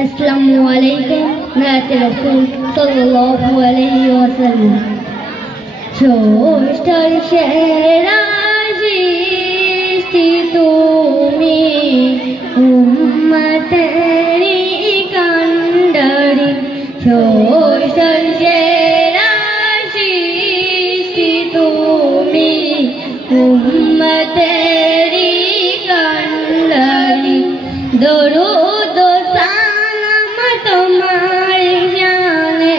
আসসালামু আলাইকুম নাতে রাসূল সাল্লাল্লাহু আলাইহি ওয়াসাল্লাম। ষষ্ঠর সেরা সৃষ্টি তুমি, উম্মতেরি কান্ডারি। ষষ্ঠর সেরা সৃষ্টি তুমি, উম্মতেরি কান্ডারি। দরুদ সালাম তোমার শানে,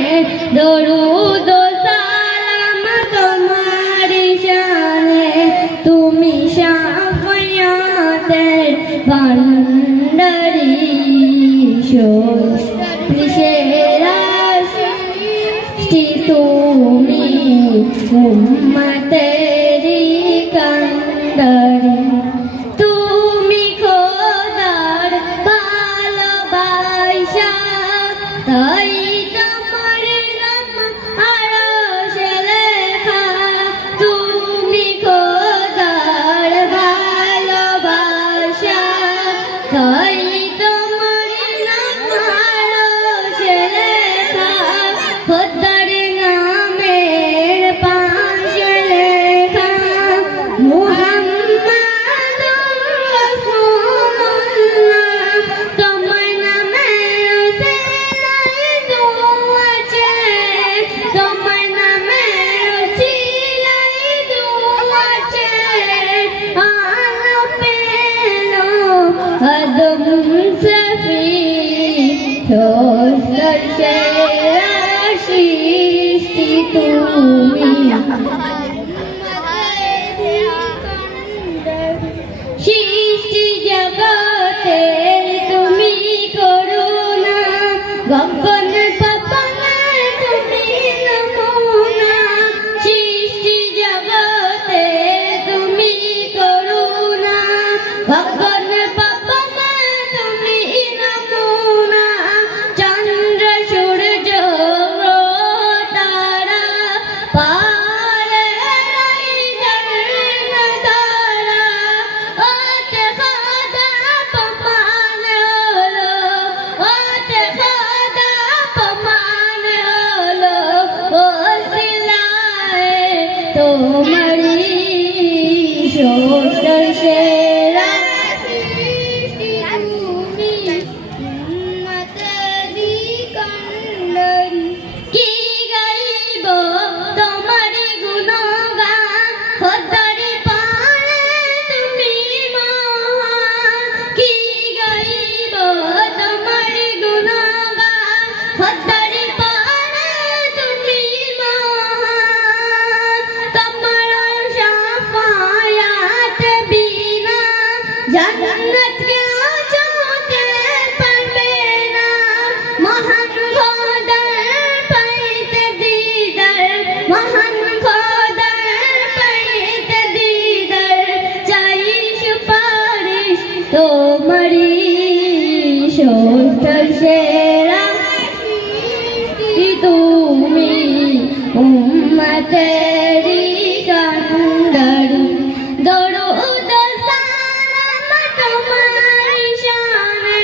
দরুদ সালাম তোমার শানে। তুমি শাফায়াতের ভান্ডারি। সেরা সৃষ্টি তুমি, উম্মতেরি কান্ডারি। তাই তোমার নাম আরশে লেখা। তুমি খোদার ভালোবাসা, তাই তোমার নাম আরশে লেখা। খোদার নামের পাশে লেখা মুহাম্মাদুর রাসূলুল্লাহ। তোমার নামে তোমার নামে চিলাই দুয়াছে। আলো পেলো আদম সফি, ষষ্ঠর সেরা সৃষ্টি তুমি। সৃষ্টি জগতে তুমি করুণা, গগন পাবনে তুমি নমুনা। সৃষ্টি জগতে তুমি করুণা, গগন পাবনে তুমি নমুনা। চন্দ্র সূর্য তারা পারে তারা। ওতে খাদা পমান হলো, ওতে খাদা পমান হলো। ওসিলায়ে তোমারি ষষ্ঠর সেরা সৃষ্টি তুমি, উম্মতেরি কান্ডারি। কি গাইব তোমারি গুণগান, খোদারি পানে তুমি মহান। কি গাইব তোমারি গুণগান, খোদারি পানে তুমি মহান। তোমার শাফায়াত বিনা জান্নাত কেউ যেতে পারবে না। মহান খোদার পাইতে দিদার, মহান খোদার পাইতে দিদার। চাই সুপারিশ তোমারি ষষ্ঠর সেরা সৃষ্টি তুমি, উম্মতেরি কান্ডারি। দরুদ সালাম তোমার শানে,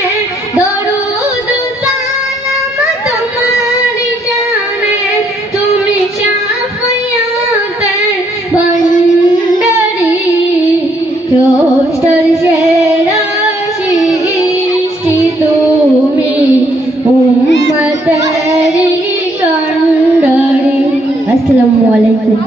দরুদ সালাম তোমার শানে। তুমি শাফায়াতের ভান্ডারি। ষষ্ঠর সেরা সৃষ্টি তুমি, উম্মতেরি কান্ডারি। আসসালামু আলাইকুম।